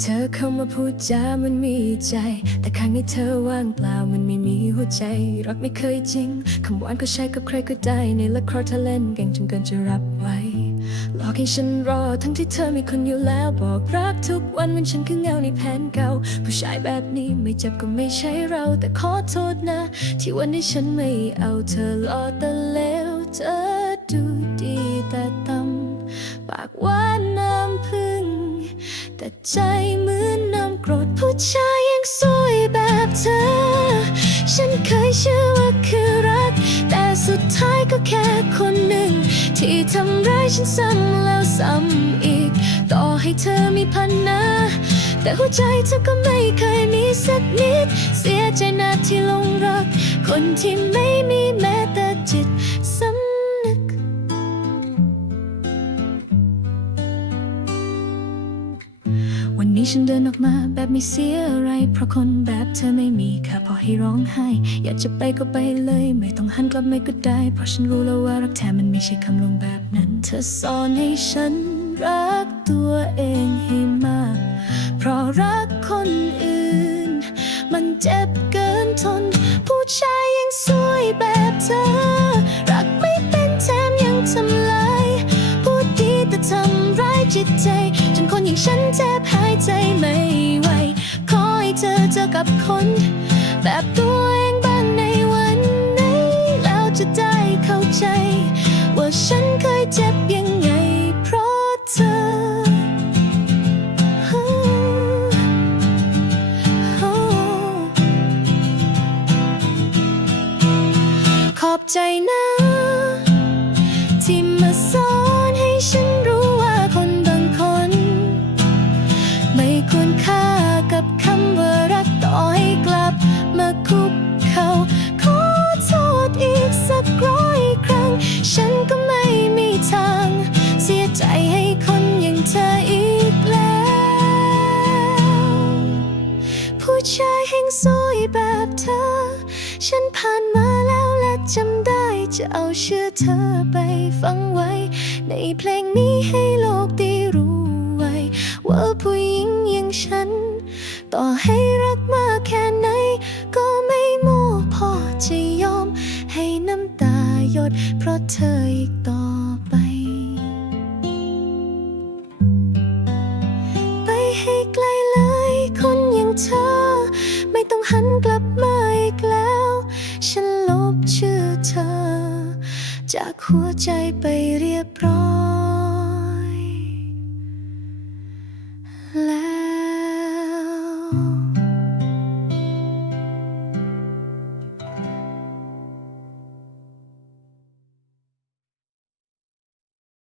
เธอเข้ามาพูดจามันมีใจ แต่ข้างในเธอว่างเปล่ามันไม่มีหัวใจ รักไม่เคยจริง คำหวานก็ใช้กับใครก็ได้ในละครเธอเล่นเก่งจนเกินจะรับไว้ หลอกให้ฉันรอทั้งที่เธอมีคนอยู่แล้ว บอกรักทุกวันวันฉันคือเงาในแผนเก่า ผู้ชายแบบนี้ไม่เจ็บก็ไม่ใช่เรา แต่ขอโทษนะ ที่วันนี้ฉันไม่เอาเธอหลอแต่เลวเธอดูดีแต่ต่ำปากหวานน้ ใจเหมือนน้ำกรดผู้ชายยังสวยแบบเธอ ฉันเคยเชื่อว่าคือรัก แต่สุดท้ายก็แค่คนหนึ่ง ที่ทำร้ายฉันซ้ำแล้วซ้ำอีก ต่อให้เธอมีพันนะ แต่หัวใจเธอก็ไม่เคยมีสักนิด เสียใจนะที่ลงรัก คนที่ไม่มีแม้แต่จิต นี้ฉันเดินออกมาแบบไม่เสียอะไร เพราะคนแบบเธอไม่มีค่าพอให้ร้องไห้ อยากจะไปก็ไปเลย ไม่ต้องหันกลับไม่ก็ได้ เพราะฉันรู้แล้วว่ารักแท้มันไม่ใช่คำลงแบบนั้น เธอสอนให้ฉันรักตัวเองให้มาก เพราะรักคนอื่น มันเจ็บเกินทน ผู้ชายยังสวยแบบเธอ รักไม่เป็นแถมยังทำลายพูดดีแต่ทำร้ายจิตใจ อย่างฉันแทบหายใจไม่ไหว ขอให้เธอเจอกับคน แบบตัวเองบ้างในวันนี้แล้วจะได้เข้าใจ ว่าฉันเคยเจ็บยังไง เพราะเธอ ขอบใจนะ ที่มาส ฉันผ่านมาแล้วและจำได้ จะเอาเชื่อเธอไปฟังไว้ ในเพลงนี้ให้โลกได้รู้ไว้ ว่าผู้หญิงอย่างฉัน ต่อให้รักมากแค่ไหน ก็ไม่โม่พอจะยอม ให้น้ำตาหยด เพราะเธออีกต่อ เธอ จากหัวใจไปเรียบร้อย